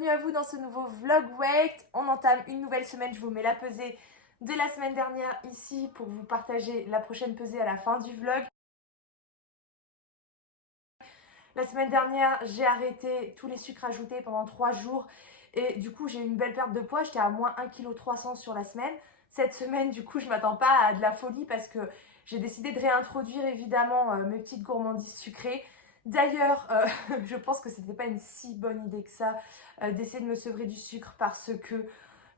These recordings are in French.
bienvenue à vous dans ce nouveau vlog weight. On entame une nouvelle semaine, je vous mets la pesée de la semaine dernière ici pour vous partager la prochaine pesée à la fin du vlog. La semaine dernière, j'ai arrêté tous les sucres ajoutés pendant 3 jours et du coup j'ai eu une belle perte de poids, j'étais à moins 1,3 kg sur la semaine. Cette semaine du coup je m'attends pas à de la folie parce que j'ai décidé de réintroduire évidemment mes petites gourmandises sucrées. D'ailleurs, je pense que c'était pas une si bonne idée que ça d'essayer de me sevrer du sucre parce que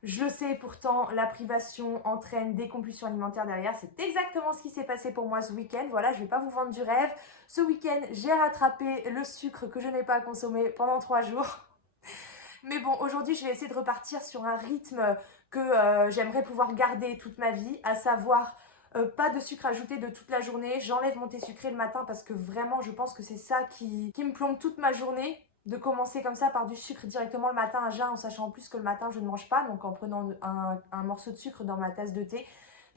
je sais pourtant la privation entraîne des compulsions alimentaires derrière. C'est exactement ce qui s'est passé pour moi ce week-end. Voilà, je vais pas vous vendre du rêve. Ce week-end, j'ai rattrapé le sucre que je n'ai pas consommé pendant 3 jours. Mais bon, aujourd'hui, je vais essayer de repartir sur un rythme que j'aimerais pouvoir garder toute ma vie, à savoir pas de sucre ajouté de toute la journée. J'enlève mon thé sucré le matin parce que vraiment, je pense que c'est ça qui me plombe toute ma journée. De commencer comme ça par du sucre directement le matin à jeun, en sachant en plus que le matin, je ne mange pas, donc en prenant un morceau de sucre dans ma tasse de thé.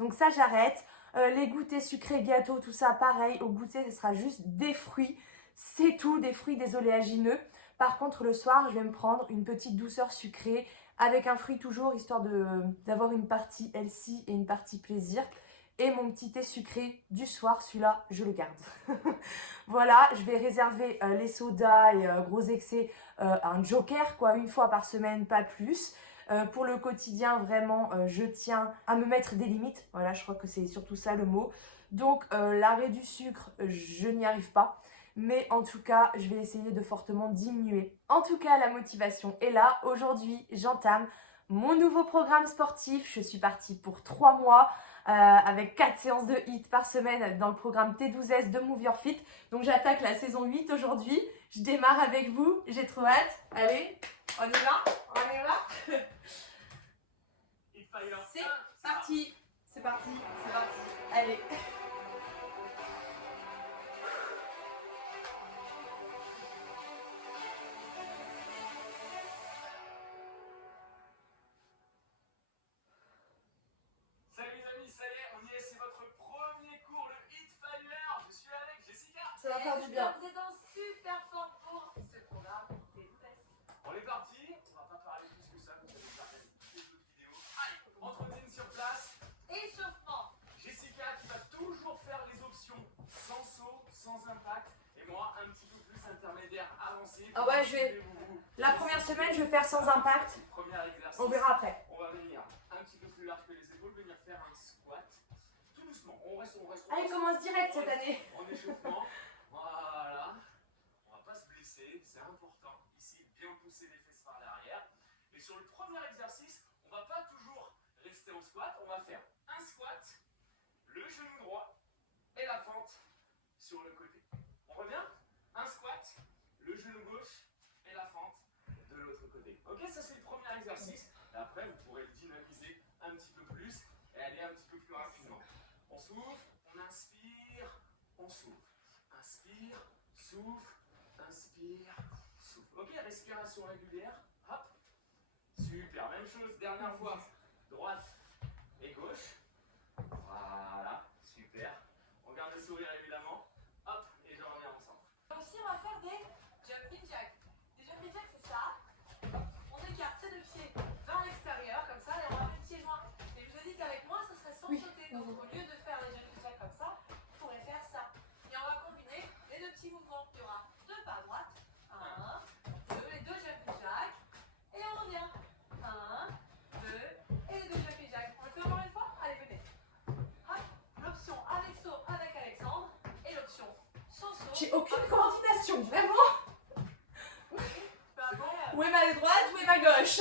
Donc ça, j'arrête. Les goûters sucrés, gâteaux, tout ça, pareil. Au goûter, ce sera juste des fruits. C'est tout, des fruits, des oléagineux. Par contre, le soir, je vais me prendre une petite douceur sucrée avec un fruit toujours, histoire d'avoir une partie healthy et une partie plaisir. Et mon petit thé sucré du soir, celui-là, je le garde. Voilà, je vais réserver les sodas et gros excès un joker, quoi, une fois par semaine, pas plus. Pour le quotidien, vraiment, je tiens à me mettre des limites. Voilà, je crois que c'est surtout ça le mot. Donc, l'arrêt du sucre, je n'y arrive pas. Mais en tout cas, je vais essayer de fortement diminuer. En tout cas, la motivation est là. Aujourd'hui, j'entame mon nouveau programme sportif. Je suis partie pour 3 mois avec 4 séances de HIIT par semaine dans le programme T12S de Move Your Fit. Donc j'attaque la saison 8 aujourd'hui. Je démarre avec vous. J'ai trop hâte. Allez, on y va. On y va. C'est parti. C'est parti. C'est parti. Allez. Ça va faire du bien. Vous êtes en super forme pour ce programme T12S. On est parti, on va pas parler plus que ça, vous allez faire des petites vidéos. Allez, entretien sur place. Échauffement. Jessica qui va toujours faire les options sans saut, sans impact. Et moi, un petit peu plus intermédiaire, avancé. Ah ouais, je vais. La première semaine, je vais faire sans impact. Premier exercice. On verra après. On va venir un petit peu plus large que les épaules, venir faire un squat. Tout doucement, on reste. Allez, commence direct cette année. En échauffement. Voilà. On va pas se blesser, c'est important. Ici, bien pousser les fesses par l'arrière. Et sur le premier exercice, on va pas toujours rester en squat. On va faire un squat, le genou droit et la fente sur le côté. On revient? Un squat, le genou gauche et la fente de l'autre côté. Ok, ça c'est le premier exercice. Et après, vous pourrez le dynamiser un petit peu plus et aller un petit peu plus rapidement. On souffle, on inspire, on souffle. Inspire, souffle, inspire, souffle. Ok, respiration régulière. Hop. Super, même chose, dernière fois. Droite et gauche. Voilà, super. On garde le sourire évidemment. Hop, et je reviens ensemble. Aussi, on va faire des jumping jacks. Des jumping jacks, c'est ça. On écarte ces deux pieds vers l'extérieur, comme ça, et on va mettre le pied joint. Et je vous ai dit qu'avec moi, ça serait sans sauter. Donc, au lieu de faire les jumping jacks comme ça, on pourrait faire ça. Et on va combiner les deux petits mouvements. Il y aura 2 pas à droite. 1, 2, les 2 jumping jacks. Et on revient. 1, 2, et les 2 jumping jacks. On le fait encore une fois? Allez, venez. Hop, l'option avec saut avec Alexandre. Et l'option sans saut. J'ai aucune coordination, vraiment. Où est ma droite, où est ma gauche?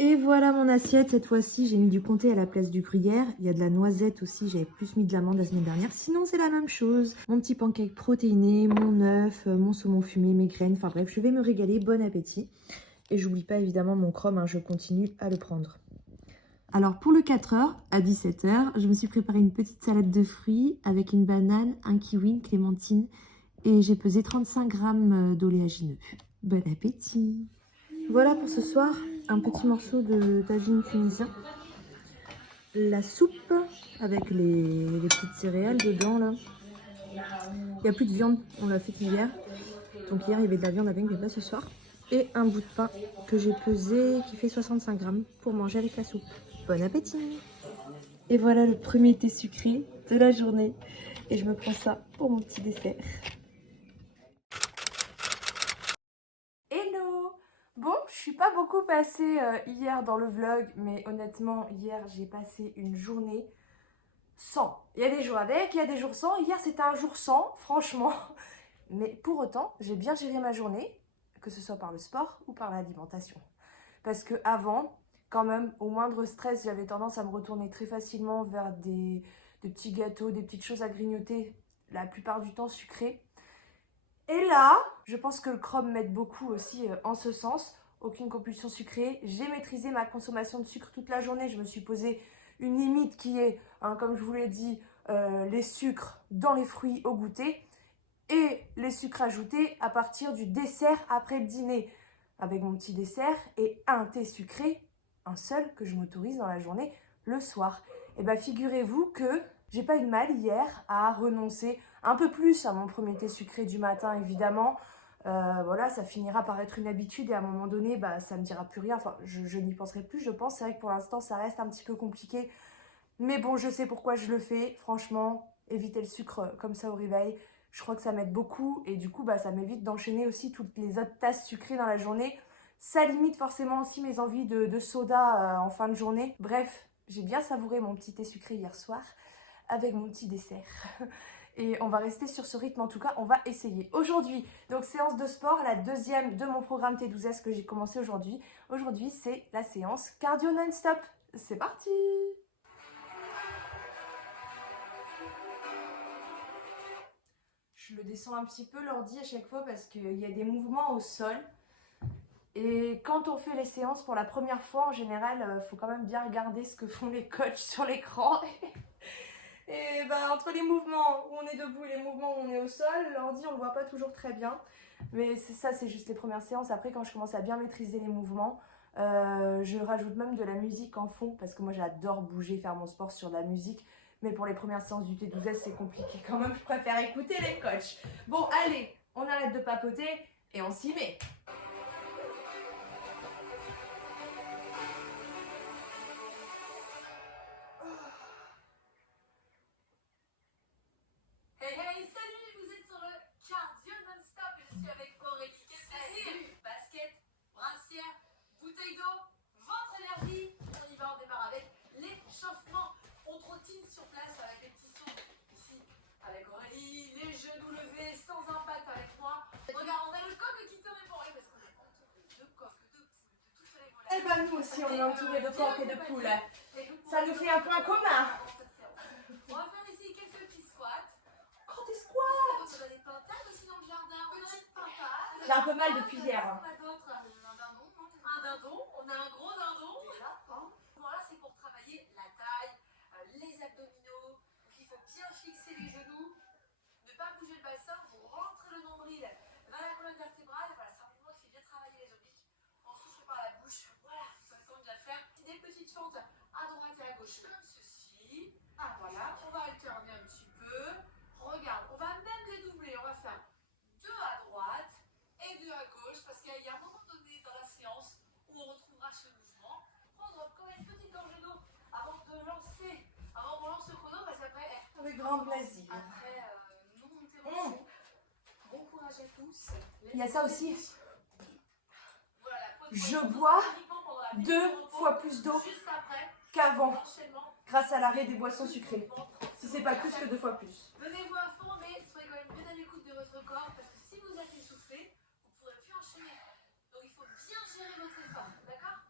Et voilà mon assiette, cette fois-ci j'ai mis du comté à la place du gruyère, il y a de la noisette aussi, j'avais plus mis de l'amande la semaine dernière, sinon c'est la même chose. Mon petit pancake protéiné, mon œuf, mon saumon fumé, mes graines, enfin bref, je vais me régaler, bon appétit. Et j'oublie pas évidemment mon chrome, hein, je continue à le prendre. Alors pour le 4h, à 17h, je me suis préparé une petite salade de fruits avec une banane, un kiwi, une clémentine et j'ai pesé 35 grammes d'oléagineux. Bon appétit! Voilà pour ce soir, un petit morceau de tagine tunisien, la soupe avec les petites céréales dedans là. Il n'y a plus de viande, on l'a fait hier. Donc hier il y avait de la viande avec, mais pas ce soir. Et un bout de pain que j'ai pesé qui fait 65 grammes pour manger avec la soupe. Bon appétit! Et voilà le premier thé sucré de la journée. Et je me prends ça pour mon petit dessert. Hello! Bon, je suis pas beaucoup passée hier dans le vlog, mais honnêtement, hier j'ai passé une journée sans. Il y a des jours avec, il y a des jours sans. Hier c'était un jour sans, franchement. Mais pour autant, j'ai bien géré ma journée, que ce soit par le sport ou par l'alimentation. Parce que avant, quand même, au moindre stress, j'avais tendance à me retourner très facilement vers des petits gâteaux, des petites choses à grignoter, la plupart du temps sucrées. Et là, je pense que le Chrome m'aide beaucoup aussi en ce sens. Aucune compulsion sucrée. J'ai maîtrisé ma consommation de sucre toute la journée. Je me suis posé une limite qui est, comme je vous l'ai dit, les sucres dans les fruits au goûter et les sucres ajoutés à partir du dessert après le dîner. Avec mon petit dessert et un thé sucré, un seul que je m'autorise dans la journée le soir. Et bien figurez-vous que j'ai pas eu de mal hier à renoncer un peu plus à mon premier thé sucré du matin évidemment. Voilà, ça finira par être une habitude et à un moment donné, bah, ça me dira plus rien. Enfin, je n'y penserai plus, je pense. C'est vrai que pour l'instant, ça reste un petit peu compliqué. Mais bon, je sais pourquoi je le fais. Franchement, éviter le sucre comme ça au réveil, je crois que ça m'aide beaucoup. Et du coup, bah, ça m'évite d'enchaîner aussi toutes les autres tasses sucrées dans la journée. Ça limite forcément aussi mes envies de soda en fin de journée. Bref, j'ai bien savouré mon petit thé sucré hier soir avec mon petit dessert. Et on va rester sur ce rythme, en tout cas, on va essayer. Aujourd'hui, donc séance de sport, la deuxième de mon programme T12S que j'ai commencé aujourd'hui. Aujourd'hui, c'est la séance cardio non-stop. C'est parti! Je le descends un petit peu l'ordi à chaque fois parce qu'il y a des mouvements au sol. Et quand on fait les séances pour la première fois, en général, il faut quand même bien regarder ce que font les coachs sur l'écran. Et ben, entre les mouvements où on est debout et les mouvements où on est au sol, l'ordi on le voit pas toujours très bien. Mais ça c'est juste les premières séances. Après quand je commence à bien maîtriser les mouvements, je rajoute même de la musique en fond parce que moi j'adore bouger, faire mon sport sur de la musique. Mais pour les premières séances du T12S c'est compliqué quand même, je préfère écouter les coachs. Bon allez, on arrête de papoter et on s'y met. Hey hey, salut, vous êtes sur le cardio non-stop et je suis avec Aurélie. Qu'est-ce que c'est? Basket, brassière, bouteille d'eau, votre énergie. On y va, on démarre avec l'échauffement. On trottine sur place avec les petits sons. Ici, avec Aurélie, les genoux levés, sans impact avec moi. Regarde, on a le coq qui te répond. Oui, parce qu'on est entouré de coqs, de poules, de toutes les volailles. Eh ben nous aussi on est entouré de coqs et de poules. Ça nous fait un point commun. On va faire ici quelques petits squats. Oh des squats! On a des pintades aussi dans le jardin. On a une pintade. J'ai un peu mal depuis hier. On a d'autres. Un dindon. On a un gros dindon. Voilà, c'est pour travailler la taille, les abdominaux. Donc il faut bien fixer les genoux. Ne pas bouger le bassin. Vous rentrez le nombril vers la colonne vertébrale. Voilà, c'est un mouvement qui fait bien travailler les obliques. On souffle par la bouche. Voilà, vous avez le temps de la faire. Des petites fentes à droite et à gauche comme ceci. Ah voilà, on va alterner un petit peu. Regarde, on va même les doubler. On va faire 2 à droite et 2 à gauche parce qu'il y a un moment donné dans la séance où on retrouvera ce mouvement. Prendre comme une petite gorgée d'eau avant de lancer. Avant qu'on lance le chrono parce qu'après, Avec grand plaisir. après nous montez vos genoux. Bon courage à tous. Il y a ça aussi. Voilà, Je bois 2 fois plus d'eau juste après qu'avant l'enchaînement. grâce à l'arrêt des boissons sucrées. Si c'est pas plus que 2 fois plus. Donnez-vous à fond, mais soyez quand même bien à l'écoute de votre corps parce que si vous êtes essoufflé, vous ne pourrez plus enchaîner. Donc il faut bien gérer votre effort, d'accord?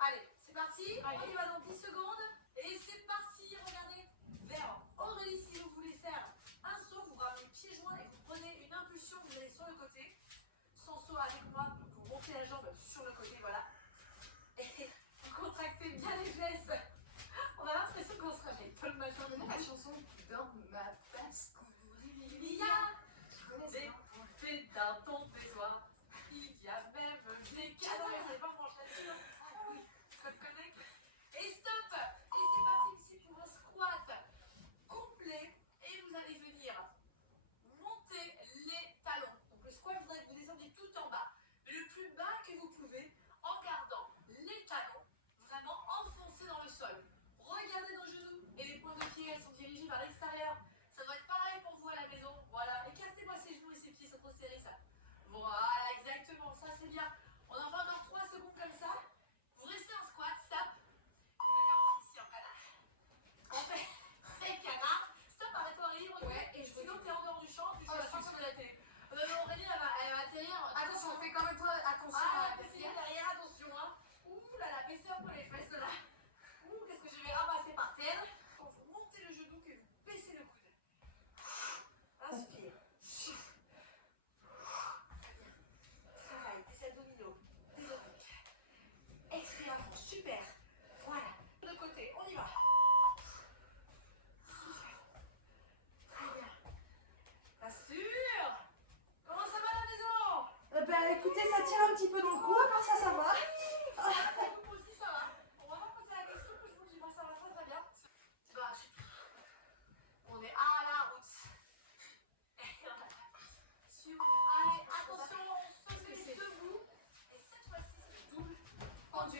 Allez, c'est parti. On y va dans 10 secondes. Et c'est parti, regardez. Vers Aurélie, si vous voulez faire un saut, vous ramenez pieds joints et vous prenez une impulsion, vous allez sur le côté. Sans saut avec moi, vous montez la jambe sur le côté, voilà. Et vous contractez bien les fesses. On a l'impression qu'on se réveille. Paul Major, de la chanson dans ma face. Il y a des bouffées d'un ton soir. Il y a même des cadeaux. Mais vous n'avez pas franchi là-dessus, hein? Ah oui, ça me connecte. Et stop. Et c'est parti ici pour un squat complet. Et vous allez venir monter les talons. Donc le squat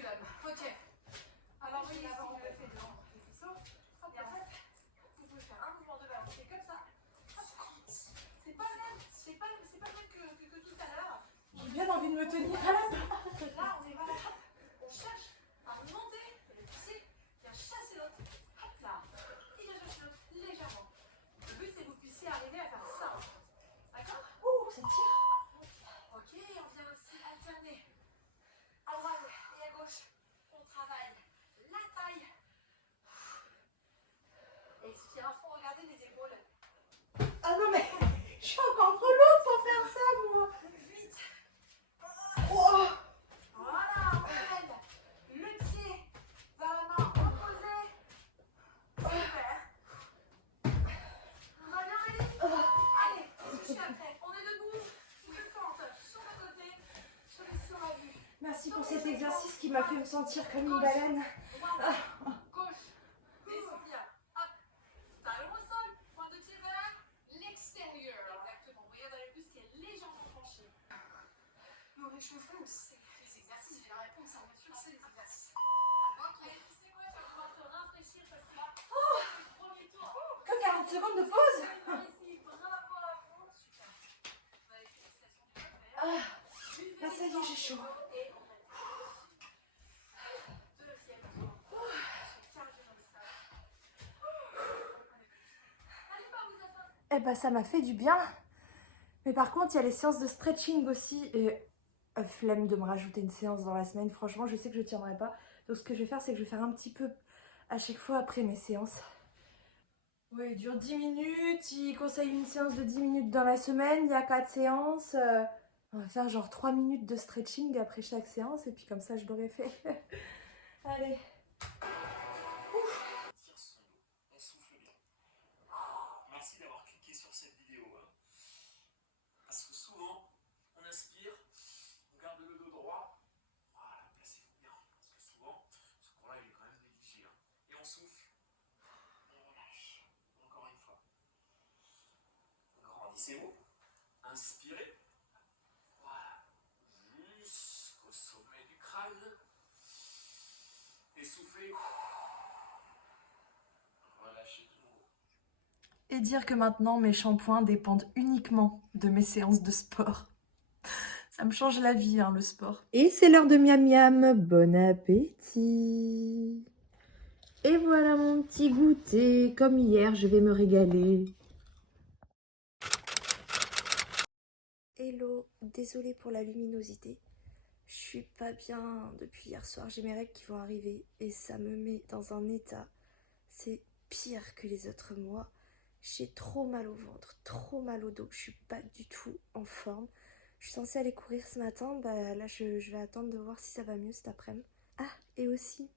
dames. Ok. Alors oui, ici, on le fait devant les faisceaux. Et en fait, vous pouvez faire un mouvement de ballon. C'est comme ça. C'est pas le même. C'est pas le même que tout à l'heure. J'ai bien envie de me tenir à la main. Là, on est voilà. On cherche à monter le fessier et à chasser l'autre. Hop là. Et à chasser l'autre légèrement. Le but, c'est que vous puissiez arriver à faire ça. D'accord? Ouh, ça tire. Ok, on vient aussi alterner. À droite et à gauche, on travaille la taille. Expire à fond, regardez les épaules. Ah non, mais je suis encore trop lourde pour faire ça, moi. Vite. Oh. Voilà, on traîne le pied vers la main opposée. Super. On va bien aller. Allez, je suis après. On est debout. Une fente sur le côté. Celui-ci, on l'a vu. Merci pour cet exercice qui m'a fait me sentir comme une baleine. Gauche. Descends bien. Hop. Talon au sol. Point de pied vers l'extérieur. Exactement. Regardez plus qui est légèrement penché. Nous réchauffons aussi. Les exercices, j'ai la réponse, hein, bien sûr, c'est les exercices. Ok. Tu sais quoi, tu vas pouvoir te rafraîchir parce que là, c'est le premier tour. Que 40 secondes de pause. Ici, bravo à vous. Super. Vous avez félicitations du côté. Là, ça y est, j'ai chaud. Et on reste. Deuxième tour. J'ai chargé dans le stade. N'allez pas vous asseoir. Eh ben, ça m'a fait du bien. Mais par contre, il y a les séances de stretching aussi. Et flemme de me rajouter une séance dans la semaine. Franchement, je sais que je ne tiendrai pas. Donc, ce que je vais faire, c'est que je vais faire un petit peu à chaque fois après mes séances. Oui, il dure 10 minutes. Il conseille une séance de 10 minutes dans la semaine. Il y a 4 séances. On va faire genre 3 minutes de stretching après chaque séance. Et puis comme ça, je l'aurai fait. Allez. Tire son dos, on souffle bien. Merci d'avoir cliqué sur cette vidéo. Hein. Parce que souvent, on inspire, on garde le dos droit. Voilà, placez-vous bien. Parce que souvent, ce cours-là, il est quand même négligé. Hein. Et on souffle. Et on relâche. Encore une fois. Grandissez-vous. Inspirez. Voilà. Jusqu'au sommet du crâne. Essoufflez. Relâchez tout. Et dire que maintenant, mes shampoings dépendent uniquement de mes séances de sport. Ça me change la vie, hein, le sport. Et c'est l'heure de miam miam. Bon appétit. Et voilà mon petit goûter. Comme hier, je vais me régaler. Hello, désolée pour la luminosité. Je suis pas bien depuis hier soir. J'ai mes règles qui vont arriver et ça me met dans un état. C'est pire que les autres mois. J'ai trop mal au ventre, trop mal au dos. Je suis pas du tout en forme. Je suis censée aller courir ce matin. Bah là, je vais attendre de voir si ça va mieux cet après-midi. Ah, et aussi,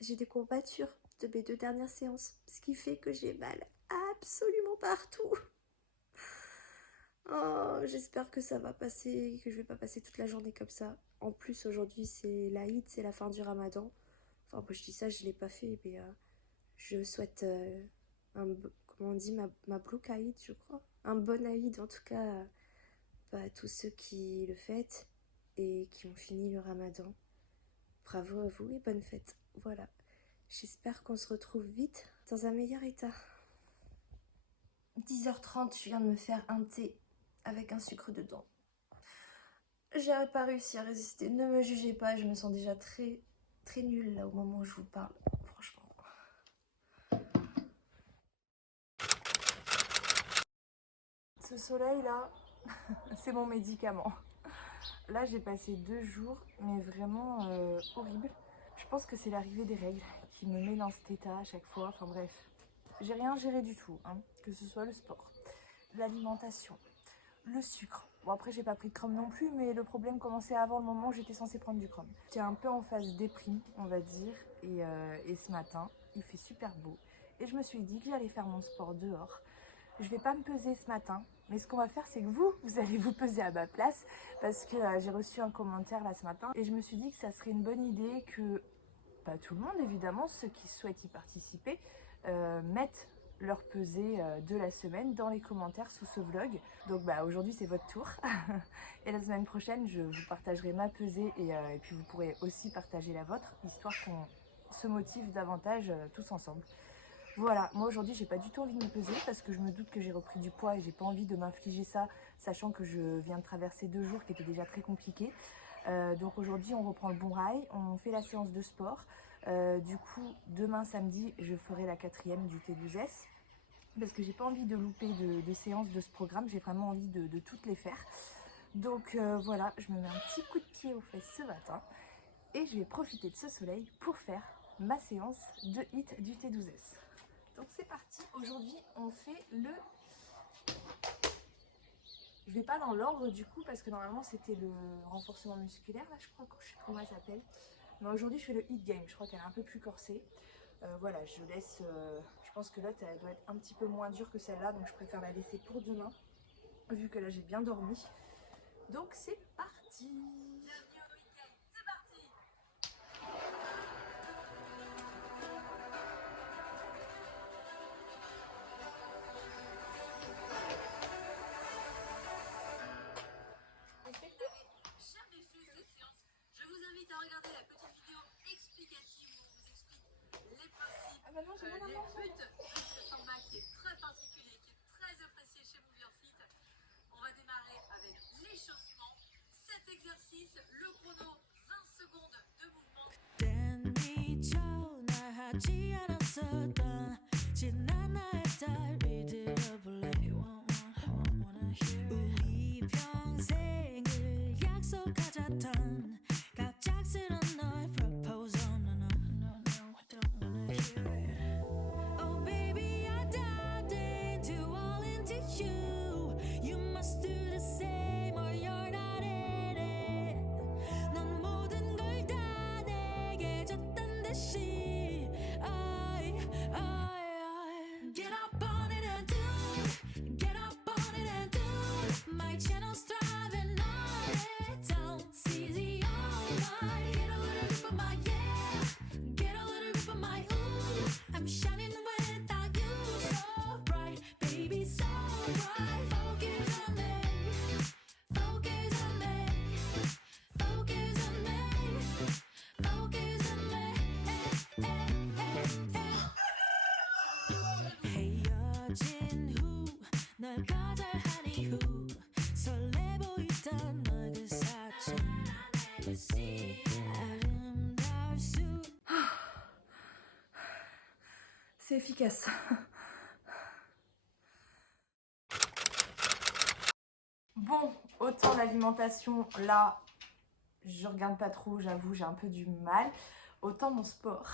j'ai des courbatures de mes 2 dernières séances. Ce qui fait que j'ai mal absolument partout. Oh, j'espère que ça va passer, que je vais pas passer toute la journée comme ça. En plus, aujourd'hui, c'est l'Aïd, c'est la fin du Ramadan. Enfin, moi, je dis ça, je l'ai pas fait, mais je souhaite comment on dit, ma Blouk Aïd, je crois. Un bon Aïd, en tout cas, à tous ceux qui le fêtent et qui ont fini le Ramadan. Bravo à vous et bonne fête. Voilà. J'espère qu'on se retrouve vite dans un meilleur état. 10h30, je viens de me faire un thé avec un sucre dedans. J'ai pas réussi à résister. Ne me jugez pas, je me sens déjà très nulle là au moment où je vous parle. Franchement. Ce soleil là, c'est mon médicament. Là j'ai passé 2 jours, mais vraiment horrible. Je pense que c'est l'arrivée des règles qui me met dans cet état à chaque fois. Enfin bref, j'ai rien géré du tout, hein. Que ce soit le sport, l'alimentation, le sucre. Bon après j'ai pas pris de chrome non plus, mais le problème commençait avant le moment où j'étais censée prendre du chrome. J'étais un peu en phase déprime, on va dire, et ce matin, il fait super beau. Et je me suis dit que j'allais faire mon sport dehors. Je vais pas me peser ce matin, mais ce qu'on va faire c'est que vous allez vous peser à ma place, parce que j'ai reçu un commentaire là ce matin, et je me suis dit que ça serait une bonne idée que, pas tout le monde évidemment, ceux qui souhaitent y participer, mettent leur pesée de la semaine dans les commentaires sous ce vlog. Donc bah aujourd'hui c'est votre tour. Et la semaine prochaine je vous partagerai ma pesée et puis vous pourrez aussi partager la vôtre, histoire qu'on se motive davantage tous ensemble. Voilà, moi aujourd'hui j'ai pas du tout envie de me peser parce que je me doute que j'ai repris du poids et j'ai pas envie de m'infliger ça, sachant que je viens de traverser 2 jours qui étaient déjà très compliqués. Donc aujourd'hui on reprend le bon rail, on fait la séance de sport. Du coup demain samedi je ferai la 4e du T12S parce que j'ai pas envie de louper de séances de ce programme, j'ai vraiment envie de toutes les faire. Donc voilà, je me mets un petit coup de pied aux fesses ce matin et je vais profiter de ce soleil pour faire ma séance de HIIT du T12S. Donc c'est parti, aujourd'hui on fait le... Je vais pas dans l'ordre du coup parce que normalement c'était le renforcement musculaire, là je crois que je sais comment elle s'appelle. Mais aujourd'hui je fais le HIIT game, je crois qu'elle est un peu plus corsée. Voilà, je laisse, je pense que l'autre elle doit être un petit peu moins dure que celle-là, donc je préfère la laisser pour demain, vu que là j'ai bien dormi. Donc c'est parti. Bienvenue au week-end, c'est parti. Vous n'avez jamais fait cette séance, je vous invite à regarder la petite vidéo explicative où on vous explique les principes, Ah bah non, j'ai les rien à voir. buts de ce format qui est très particulier, qui est très apprécié chez Moveyourfit. On va démarrer avec l'échauffement. 7 exercices, le chrono 20 secondes de mouvement. 땐 미쳐 날 하지 않았었던 지난 나의 딸이 들어볼래 wanna hear it. 우리 평생을 약속하자던 갑작스런 너의 proposal no I don't wanna hear it. Oh baby I dived into all into you. You must do the same or you're not in it. 넌 모든 걸 다 내게 줬단 듯이 Get up on it and do it. Get up on it and do it. My channel's thriving on it. Don't seize the all night. Get a little grip of my yeah. Get a little grip of my ooh. I'm shining without you. So bright, baby, so bright. Focus on me. Focus on me. Focus on me. Focus on me. 헤어진 후 널 거절하니 후 설레 보이던 너의 그 사진 아름다울 수 C'est efficace. Bon, autant l'alimentation, là, je regarde pas trop, j'avoue, j'ai un peu du mal. Autant mon sport.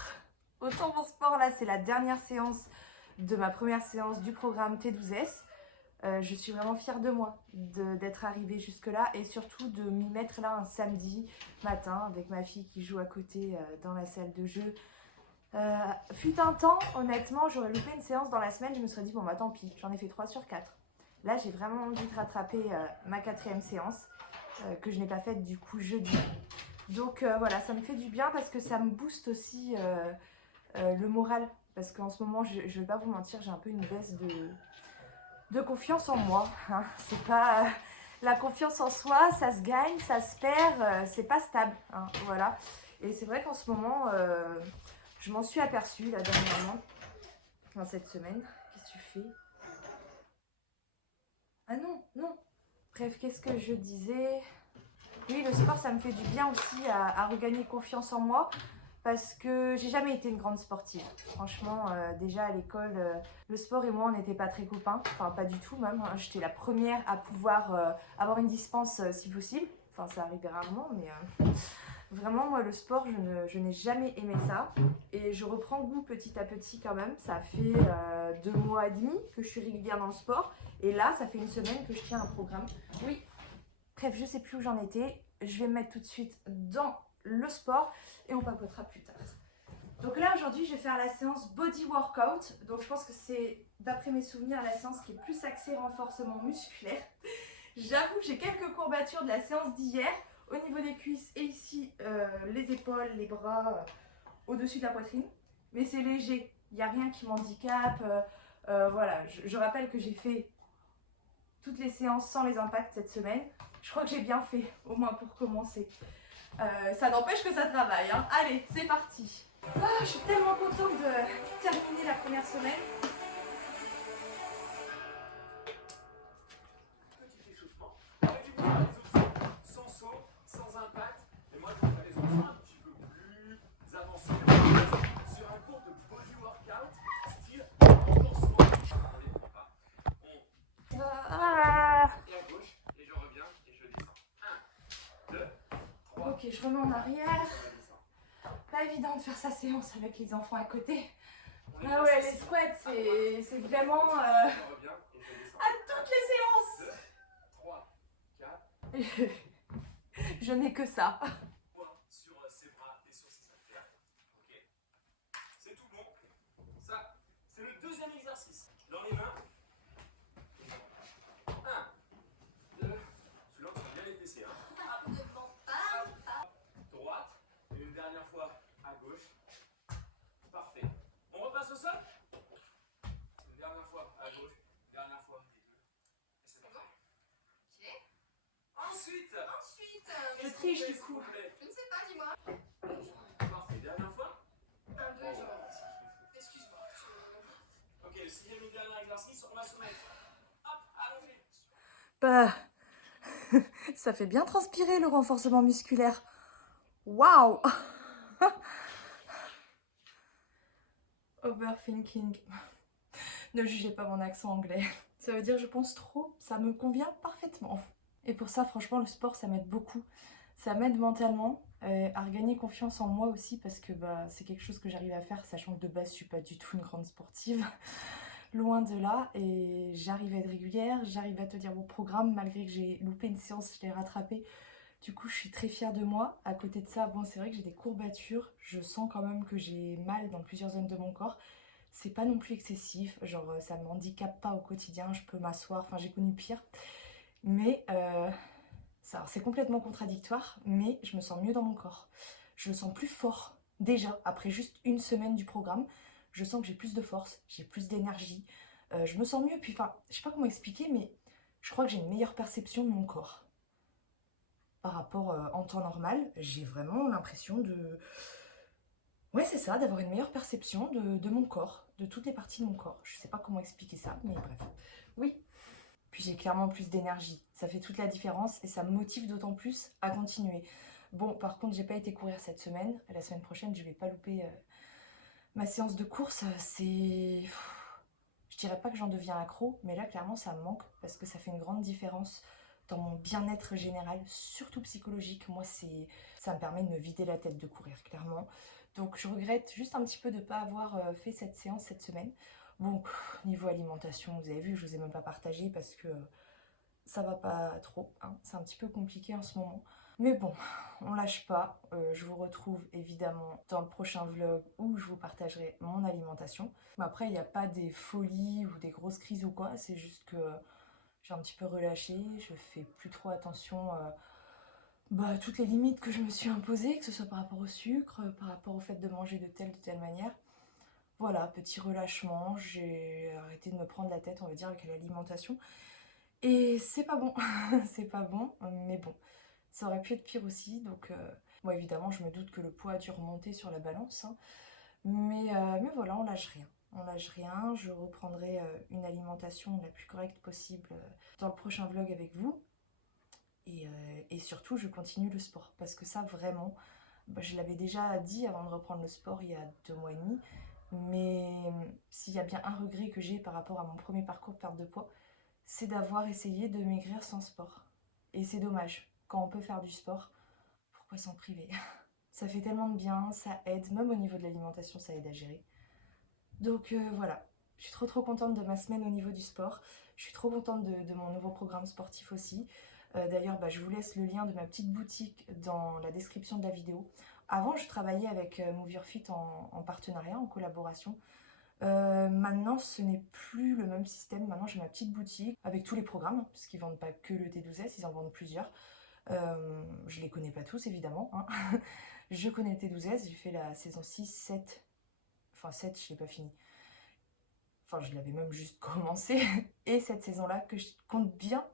Autant mon sport, là, c'est la dernière séance de ma première séance du programme T12S. Je suis vraiment fière de moi d'être arrivée jusque là et surtout de m'y mettre là un samedi matin avec ma fille qui joue à côté dans la salle de jeu. Fut un temps, honnêtement, j'aurais loupé une séance dans la semaine, je me serais dit bon bah tant pis, j'en ai fait 3 sur 4. Là j'ai vraiment envie de rattraper ma 4e séance que je n'ai pas faite du coup jeudi. Donc voilà, ça me fait du bien parce que ça me booste aussi le moral. Parce qu'en ce moment, je vais pas vous mentir, j'ai un peu une baisse de confiance en moi. Hein. C'est pas la confiance en soi, ça se gagne, ça se perd, c'est pas stable. Hein, voilà. Et c'est vrai qu'en ce moment, je m'en suis aperçue là dernièrement, enfin cette semaine. Qu'est-ce que tu fais? Ah non, non. Bref, qu'est-ce que je disais? Oui, le sport, ça me fait du bien aussi à regagner confiance en moi. Parce que j'ai jamais été une grande sportive. Franchement, déjà à l'école, le sport et moi, on n'était pas très copains. Enfin, pas du tout même. Hein. J'étais la première à pouvoir avoir une dispense si possible. Enfin, ça arrivait rarement, mais vraiment, moi, le sport, je n'ai jamais aimé ça. Et je reprends goût petit à petit quand même. Ça fait 2 mois et demi que je suis régulière dans le sport. Et là, ça fait 1 semaine que je tiens un programme. Oui. Bref, je sais plus où j'en étais. Je vais me mettre tout de suite dans le sport et on papotera plus tard. Donc là aujourd'hui je vais faire la séance body workout, donc je pense que c'est d'après mes souvenirs la séance qui est plus axée renforcement musculaire. J'avoue j'ai quelques courbatures de la séance d'hier au niveau des cuisses et ici les épaules, les bras au-dessus de la poitrine, mais c'est léger, il n'y a rien qui m'handicape, Voilà, je rappelle que j'ai fait toutes les séances sans les impacts cette semaine. Je crois que j'ai bien fait, au moins pour commencer. Ça n'empêche que ça travaille, hein. Allez, c'est parti. Ah, je suis tellement contente de terminer la première semaine. Petit échauffement. Et tu peux faire les autres sans saut, sans impact. Et moi, je vais faire les autres un petit peu plus avancés. Sur un cours de body workout, style renforcement. On les prend pas. On et à gauche, et je reviens, et je descends. 1, 2, 3. Ok, je remets en arrière. Je descends. Pas évident de faire sa séance avec les enfants à côté. On Ah ouais, les squats, c'est vraiment Je reviens, et je descends. à toutes les 2, 3, 4. séances. Je n'ai que ça. Point sur ses bras et sur ses haltères. Ok. C'est tout bon. Ça, c'est le deuxième exercice. Dans les mains. 1, 2. Celui-là, on sent bien les fessiers. Hein. Droite. Et une dernière fois à gauche. Parfait. On repasse au sol. Une dernière fois à gauche. Dernière fois les deux. Et c'est parti. Ensuite. Je triche du coup. Je ne sais pas, dis-moi. Parfait. Dernière fois. 1, 2, Bon, excuse-moi. ok, le sixième et dernier exercice, on va se mettre. Hop, allongé. Bah, ça fait bien transpirer le renforcement musculaire. Waouh! Overthinking. Ne jugez pas mon accent anglais. Ça veut dire je pense trop, ça me convient parfaitement. Et pour ça, franchement, le sport, ça m'aide beaucoup. Ça m'aide mentalement à regagner confiance en moi aussi parce que bah, c'est quelque chose que j'arrive à faire, sachant que de base, je suis pas du tout une grande sportive. Loin de là, et j'arrive à être régulière, j'arrive à tenir mon programme malgré que j'ai loupé une séance, je l'ai rattrapée. Du coup, je suis très fière de moi. À côté de ça, bon, c'est vrai que j'ai des courbatures, je sens quand même que j'ai mal dans plusieurs zones de mon corps. C'est pas non plus excessif, genre ça m'handicape pas au quotidien, je peux m'asseoir, enfin j'ai connu pire. Mais c'est complètement contradictoire, mais je me sens mieux dans mon corps. Je me sens plus fort, déjà, après juste une semaine du programme. Je sens que j'ai plus de force, j'ai plus d'énergie, je me sens mieux, puis enfin, je sais pas comment expliquer, mais je crois que j'ai une meilleure perception de mon corps. Par rapport en temps normal, j'ai vraiment l'impression de... Ouais, c'est ça, d'avoir une meilleure perception de mon corps, de toutes les parties de mon corps. Je sais pas comment expliquer ça, mais bref. Oui. Puis j'ai clairement plus d'énergie. Ça fait toute la différence et ça me motive d'autant plus à continuer. Bon, par contre, j'ai pas été courir cette semaine. La semaine prochaine, je vais pas louper ma séance de course. C'est... Je dirais pas que j'en deviens accro, mais là, clairement, ça me manque parce que ça fait une grande différence dans mon bien-être général, surtout psychologique. Moi, ça me permet de me vider la tête de courir, clairement. Donc je regrette juste un petit peu de ne pas avoir fait cette séance cette semaine. Bon, niveau alimentation, vous avez vu, je vous ai même pas partagé parce que ça va pas trop, hein. C'est un petit peu compliqué en ce moment. Mais bon, on lâche pas. Je vous retrouve évidemment dans le prochain vlog où je vous partagerai mon alimentation. Mais après, il n'y a pas des folies ou des grosses crises ou quoi, c'est juste que j'ai un petit peu relâché, je fais plus trop attention à toutes les limites que je me suis imposées, que ce soit par rapport au sucre, par rapport au fait de manger de telle manière. Voilà, petit relâchement, j'ai arrêté de me prendre la tête, on va dire, avec l'alimentation. Et c'est pas bon, c'est pas bon, mais bon, ça aurait pu être pire aussi, donc moi évidemment je me doute que le poids a dû remonter sur la balance, hein. Mais voilà, on lâche rien. On lâche rien, je reprendrai une alimentation la plus correcte possible dans le prochain vlog avec vous. Et surtout, je continue le sport. Parce que ça, vraiment, je l'avais déjà dit avant de reprendre le sport il y a 2 mois et demi. Mais s'il y a bien un regret que j'ai par rapport à mon premier parcours de perte de poids, c'est d'avoir essayé de maigrir sans sport. Et c'est dommage. Quand on peut faire du sport, pourquoi s'en priver? Ça fait tellement de bien, ça aide. Même au niveau de l'alimentation, ça aide à gérer. Donc voilà, je suis trop contente de ma semaine au niveau du sport. Je suis trop contente de mon nouveau programme sportif aussi. D'ailleurs, je vous laisse le lien de ma petite boutique dans la description de la vidéo. Avant, je travaillais avec Move Your Fit en partenariat, en collaboration. Maintenant, ce n'est plus le même système. Maintenant, j'ai ma petite boutique avec tous les programmes, parce qu'ils ne vendent pas que le T12S, ils en vendent plusieurs. Je les connais pas tous, évidemment, hein. Je connais le T12S, j'ai fait la saison 6, 7... Enfin, 7, je l'ai pas fini. Enfin, je l'avais même juste commencé. Et cette saison-là que je compte bien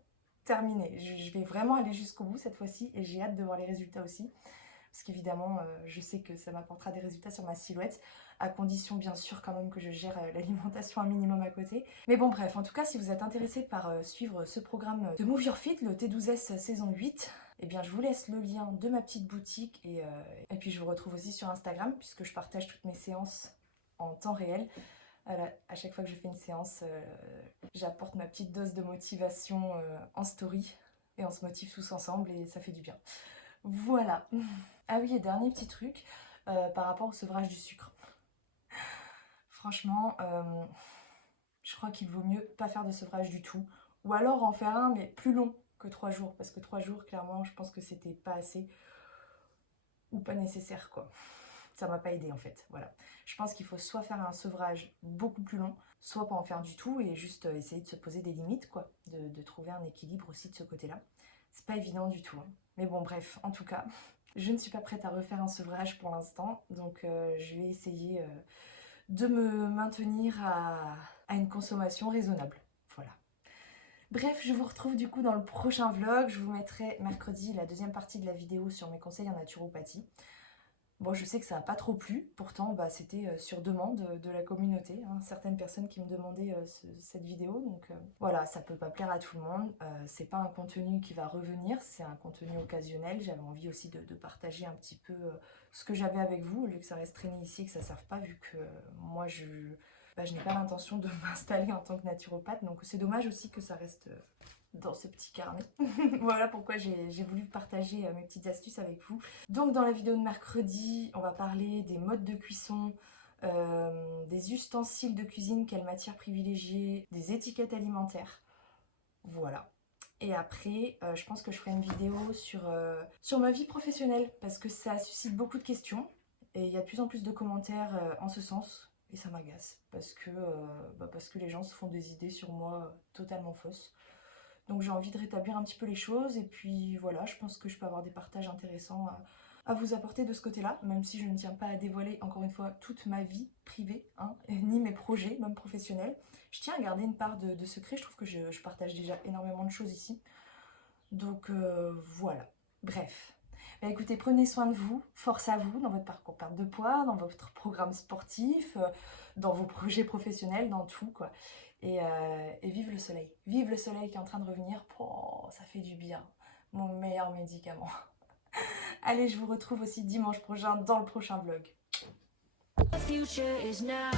terminer. Je vais vraiment aller jusqu'au bout cette fois-ci et j'ai hâte de voir les résultats aussi. Parce qu'évidemment, je sais que ça m'apportera des résultats sur ma silhouette, à condition bien sûr quand même que je gère l'alimentation un minimum à côté. Mais bon bref, en tout cas si vous êtes intéressé par suivre ce programme de Move Your Fit, le T12S saison 8, eh bien je vous laisse le lien de ma petite boutique et puis je vous retrouve aussi sur Instagram puisque je partage toutes mes séances en temps réel. À chaque fois que je fais une séance, j'apporte ma petite dose de motivation en story et on se motive tous ensemble et ça fait du bien. Voilà. Ah oui, et dernier petit truc par rapport au sevrage du sucre. Franchement, je crois qu'il vaut mieux pas faire de sevrage du tout. Ou alors en faire un, mais plus long que 3 jours. Parce que 3 jours, clairement, je pense que c'était pas assez ou pas nécessaire, quoi. Ça m'a pas aidé en fait, voilà. Je pense qu'il faut soit faire un sevrage beaucoup plus long, soit pas en faire du tout et juste essayer de se poser des limites, quoi. De trouver un équilibre aussi de ce côté-là. C'est pas évident du tout, hein. Mais bon, bref, en tout cas, je ne suis pas prête à refaire un sevrage pour l'instant, donc je vais essayer de me maintenir à une consommation raisonnable. Voilà. Bref, je vous retrouve du coup dans le prochain vlog. Je vous mettrai mercredi la deuxième partie de la vidéo sur mes conseils en naturopathie. Bon, je sais que ça n'a pas trop plu, pourtant bah, c'était sur demande de la communauté, hein, certaines personnes qui me demandaient cette vidéo, donc voilà, ça peut pas plaire à tout le monde, c'est pas un contenu qui va revenir, c'est un contenu occasionnel, j'avais envie aussi de partager un petit peu ce que j'avais avec vous, au lieu que ça reste traîné ici et que ça ne serve pas, vu que moi je n'ai pas l'intention de m'installer en tant que naturopathe, donc c'est dommage aussi que ça reste dans ce petit carnet. Voilà pourquoi j'ai voulu partager mes petites astuces avec vous. Donc dans la vidéo de mercredi, on va parler des modes de cuisson, des ustensiles de cuisine, quelle matière privilégier, des étiquettes alimentaires. Voilà. Et après, je pense que je ferai une vidéo sur ma vie professionnelle parce que ça suscite beaucoup de questions et il y a de plus en plus de commentaires en ce sens. Et ça m'agace parce que les gens se font des idées sur moi totalement fausses. Donc j'ai envie de rétablir un petit peu les choses et puis voilà, je pense que je peux avoir des partages intéressants à vous apporter de ce côté-là, même si je ne tiens pas à dévoiler encore une fois toute ma vie privée, hein, ni mes projets, même professionnels. Je tiens à garder une part de secret, je trouve que je partage déjà énormément de choses ici. Donc voilà, bref. Bah, écoutez, prenez soin de vous, force à vous dans votre parcours perte de poids, dans votre programme sportif, dans vos projets professionnels, dans tout quoi. Et vive le soleil qui est en train de revenir, oh, ça fait du bien, mon meilleur médicament. Allez, je vous retrouve aussi dimanche prochain dans le prochain vlog. The future is now.